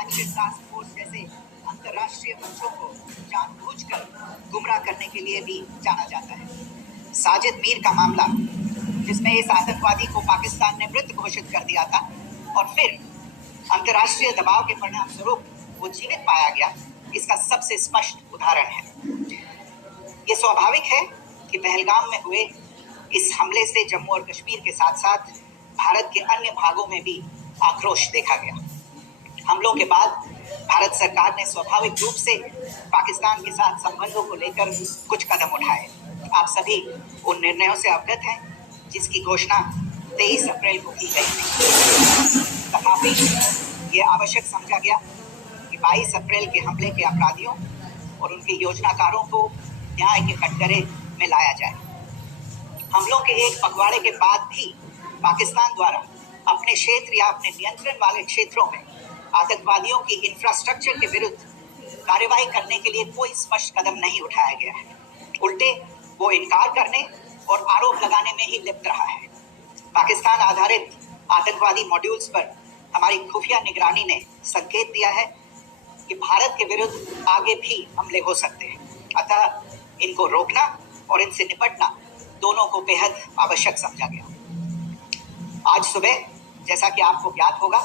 Blanket task force जैसे अंतर्राष्ट्रीय मंचों को जानबूझकर गुमराह करने के लिए भी जाना जाता है। साजिद मीर का मामला, जिसमें इस आतंकवादी को पाकिस्तान ने मृत घोषित कर दिया था और फिर अंतर्राष्ट्रीय दबाव के परिणाम स्वरूप वो जीवित पाया गया, इसका सबसे स्पष्ट उदाहरण है। ये स्वाभाविक है कि पहलगाम में हुए इस हमले से जम्मू और कश्मीर के साथ साथ भारत के अन्य भागों में भी आक्रोश देखा गया। हमलों के बाद भारत सरकार ने स्वाभाविक रूप से पाकिस्तान के साथ संबंधों को लेकर कुछ कदम उठाए। आप सभी उन निर्णयों से अवगत हैं जिसकी घोषणा 23 अप्रैल को की गई थी। तथापि ये आवश्यक समझा गया कि 22 अप्रैल के हमले के अपराधियों और उनके योजनाकारों को न्याय के कटघरे में लाया जाए। हमलों के एक पखवाड़े के बाद भी पाकिस्तान द्वारा अपने क्षेत्र या अपने नियंत्रण वाले क्षेत्रों में आतंकवादियों की इंफ्रास्ट्रक्चर के विरुद्ध कार्रवाई करने के लिए कोई स्पष्ट कदम नहीं उठाया गया है। उल्टे वो इनकार करने और आरोप लगाने में ही लिप्त रहा है। पाकिस्तान आधारित आतंकवादी मॉड्यूल्स पर हमारी खुफिया निगरानी ने संकेत दिया है कि भारत के विरुद्ध आगे भी हमले हो सकते हैं। अतः इनको रोकना और इनसे निपटना दोनों को बेहद आवश्यक समझा गया। आज सुबह, जैसा कि आपको ज्ञात होगा,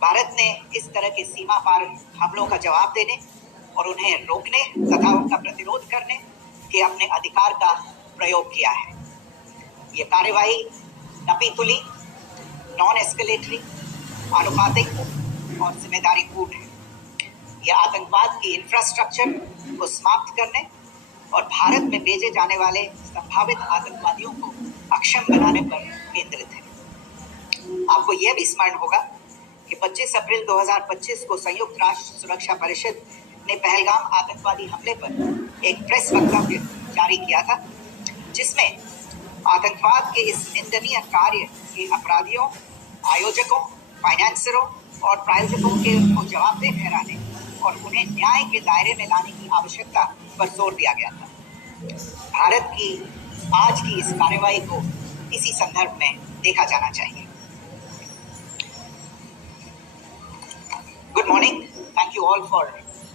भारत ने इस तरह के सीमा पार हमलों का जवाब देने और उन्हें रोकने तथा उनका प्रतिरोध करने के अपने अधिकार का प्रयोग किया है। ये कार्यवाही नपीतुली, नॉन एस्केलेटरी, आनुपातिक और जिम्मेदारीपूर्ण है। यह आतंकवाद की इंफ्रास्ट्रक्चर को समाप्त करने और भारत में भेजे जाने वाले संभावित आतंकवादियों को अक्षम बनाने पर केंद्रित है। आपको यह भी स्मरण होगा कि 25 अप्रैल 2025 को संयुक्त राष्ट्र सुरक्षा परिषद ने पहलगाम आतंकवादी हमले पर एक प्रेस वक्तव्य जारी किया था, जिसमें आतंकवाद के इस निंदनीय कार्य के अपराधियों, आयोजकों, फाइनेंसरों और प्रायोजकों को जवाबदेह ठहराने और उन्हें न्याय के दायरे में लाने की आवश्यकता पर जोर दिया गया था। भारत की आज की इस कार्रवाई को इसी संदर्भ में देखा जाना चाहिए। Good morning. Thank you all for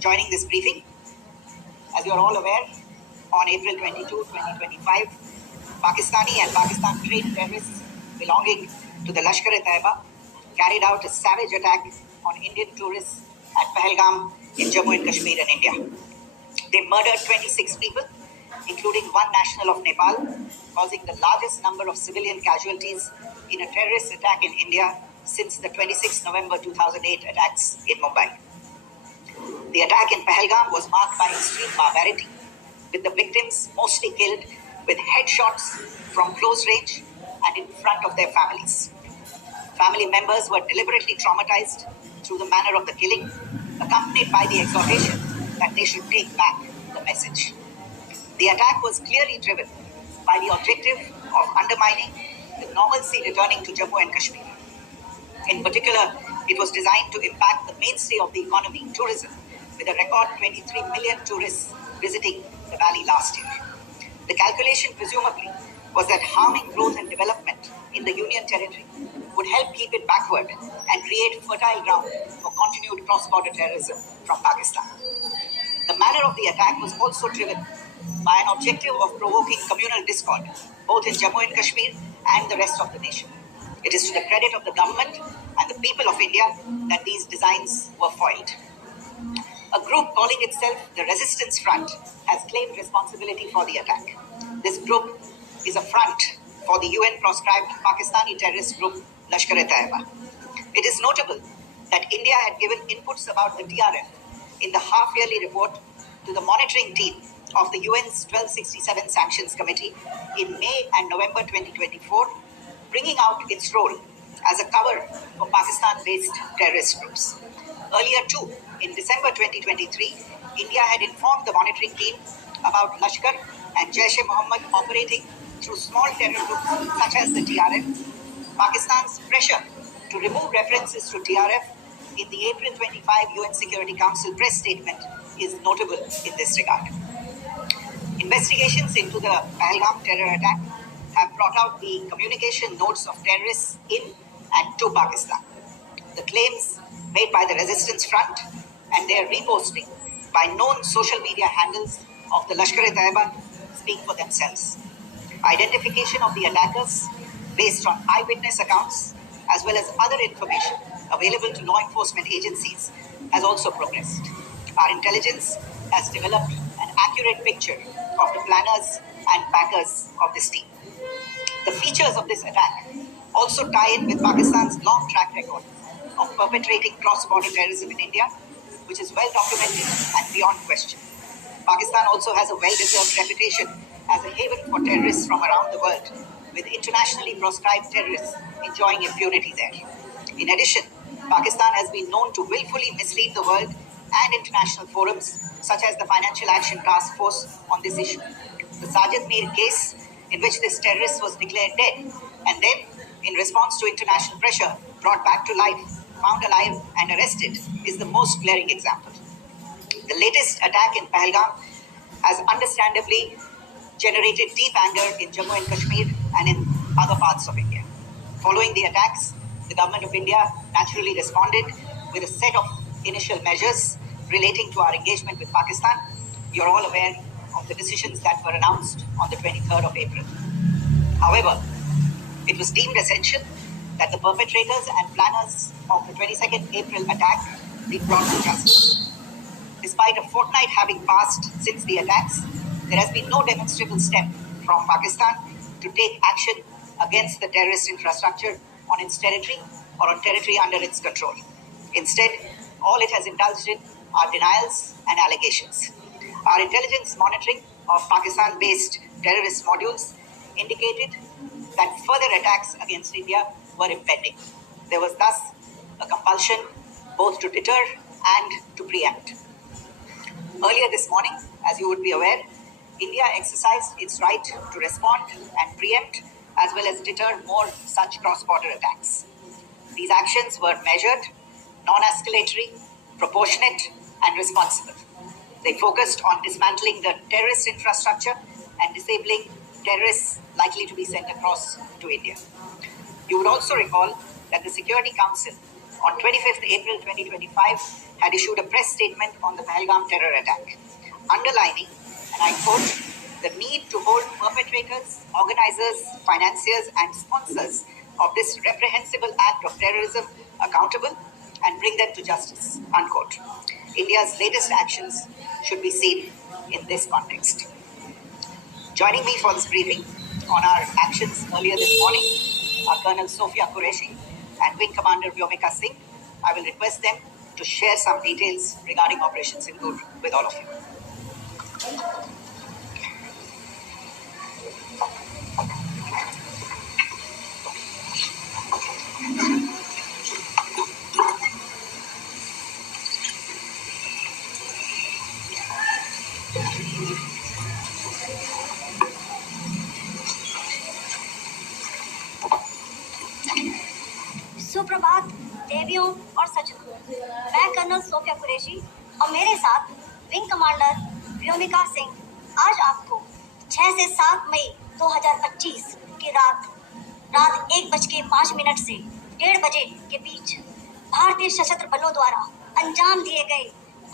joining this briefing. As you are all aware, on April 22, 2025, Pakistani and Pakistan-trained terrorists belonging to the Lashkar-e-Taiba carried out a savage attack on Indian tourists at Pahalgam in Jammu and Kashmir in India. They murdered 26 people, including one national of Nepal, causing the largest number of civilian casualties in a terrorist attack in India since the 26 November 2008 attacks in Mumbai. The attack in Pahalgam was marked by extreme barbarity, with the victims mostly killed with headshots from close range and in front of their families. Family members were deliberately traumatized through the manner of the killing, accompanied by the exhortation that they should take back the message. The attack was clearly driven by the objective of undermining the normalcy returning to Jammu and Kashmir. In particular, it was designed to impact the mainstay of the economy, tourism, with a record 23 million tourists visiting the valley last year. The calculation presumably was that harming growth and development in the Union Territory would help keep it backward and create fertile ground for continued cross-border terrorism from Pakistan. The manner of the attack was also driven by an objective of provoking communal discord, both in Jammu and Kashmir and the rest of the nation. It is to the credit of the government and the people of India that these designs were foiled. A group calling itself the Resistance Front has claimed responsibility for the attack. This group is a front for the UN-proscribed Pakistani terrorist group Lashkar-e-Taiba. It is notable that India had given inputs about the TRF in the half-yearly report to the monitoring team of the UN's 1267 Sanctions Committee in May and November 2024, bringing out its role as a cover for Pakistan-based terrorist groups. Earlier too, in December 2023, India had informed the monitoring team about Lashkar and Jaish-e-Mohammed operating through small terror groups such as the TRF. Pakistan's pressure to remove references to TRF in the April 25 UN Security Council press statement is notable in this regard. Investigations into the Pahalgam terror attack have brought out the communication notes of terrorists in and to Pakistan. The claims made by the Resistance Front and their reposting by known social media handles of the Lashkar-e-Taiba speak for themselves. Identification of the attackers based on eyewitness accounts as well as other information available to law enforcement agencies has also progressed. Our intelligence has developed an accurate picture of the planners and backers of this team. The features of this attack also tie in with Pakistan's long track record of perpetrating cross-border terrorism in India, which is well documented and beyond question. Pakistan also has a well-deserved reputation as a haven for terrorists from around the world, with internationally proscribed terrorists enjoying impunity there. In addition, Pakistan has been known to willfully mislead the world and international forums, such as the Financial Action Task Force, on this issue. The Sajid Mir case, in which this terrorist was declared dead and then, in response to international pressure, brought back to life, found alive and arrested, is the most glaring example. The latest attack in Pahalgam has understandably generated deep anger in Jammu and Kashmir and in other parts of India. Following the attacks, the government of India naturally responded with a set of initial measures relating to our engagement with Pakistan. You're all aware of the decisions that were announced on the 23rd of April. However, it was deemed essential that the perpetrators and planners of the 22nd April attack be brought to justice. Despite a fortnight having passed since the attacks, there has been no demonstrable step from Pakistan to take action against the terrorist infrastructure on its territory or on territory under its control. Instead, all it has indulged in are denials and allegations. Our intelligence monitoring of Pakistan-based terrorist modules indicated that further attacks against India were impending. There was thus a compulsion both to deter and to preempt. Earlier this morning, as you would be aware, India exercised its right to respond and preempt as well as deter more such cross-border attacks. These actions were measured, non-escalatory, proportionate, and responsible. They focused on dismantling the terrorist infrastructure and disabling terrorists likely to be sent across to India. You would also recall that the Security Council on 25th April 2025 had issued a press statement on the Pahalgam terror attack, underlining, and I quote, the need to hold perpetrators, organizers, financiers, and sponsors of this reprehensible act of terrorism accountable and bring them to justice, unquote. India's latest actions should be seen in this context. Joining me for this briefing on our actions earlier this morning are Colonel Sophia Qureshi and Wing Commander Vyomika Singh. I will request them to share some details regarding Operation Sindoor with all of you. सुप्रभात देवियों और सज्जनों, मैं colonel Sophia Qureshi और मेरे साथ wing commander Vyomika Singh आज आपको 6 से 7 मई 2025 की रात 1:05 से 1:30 बजे के बीच भारतीय सशस्त्र बलों द्वारा अंजाम दिए गए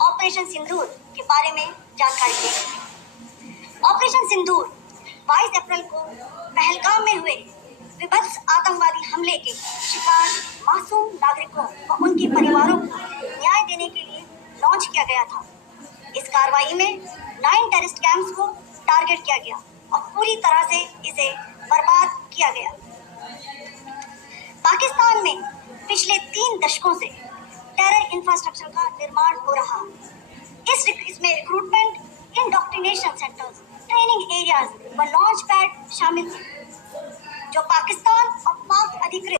ऑपरेशन सिंदूर के बारे में जानकारी देंगे। ऑपरेशन सिंदूर 22 अप्रैल को पहलगाम में हुए विभत्स आतंकवादी हमले के शिकार मासूम नागरिकों व उनके परिवारों को न्याय देने के लिए लॉन्च किया गया था। इस कार्रवाई में 9 टेररिस्ट कैंप्स को टारगेट किया गया और पूरी तरह से इसे बर्बाद किया गया। पाकिस्तान में पिछले 3 दशकों से टेरर इंफ्रास्ट्रक्चर का निर्माण हो रहा। इसमें recruitment, indoctrination centres, training areas व लॉन्च पैड शामिल थे, जो पाकिस्तान और पाक अधिकृत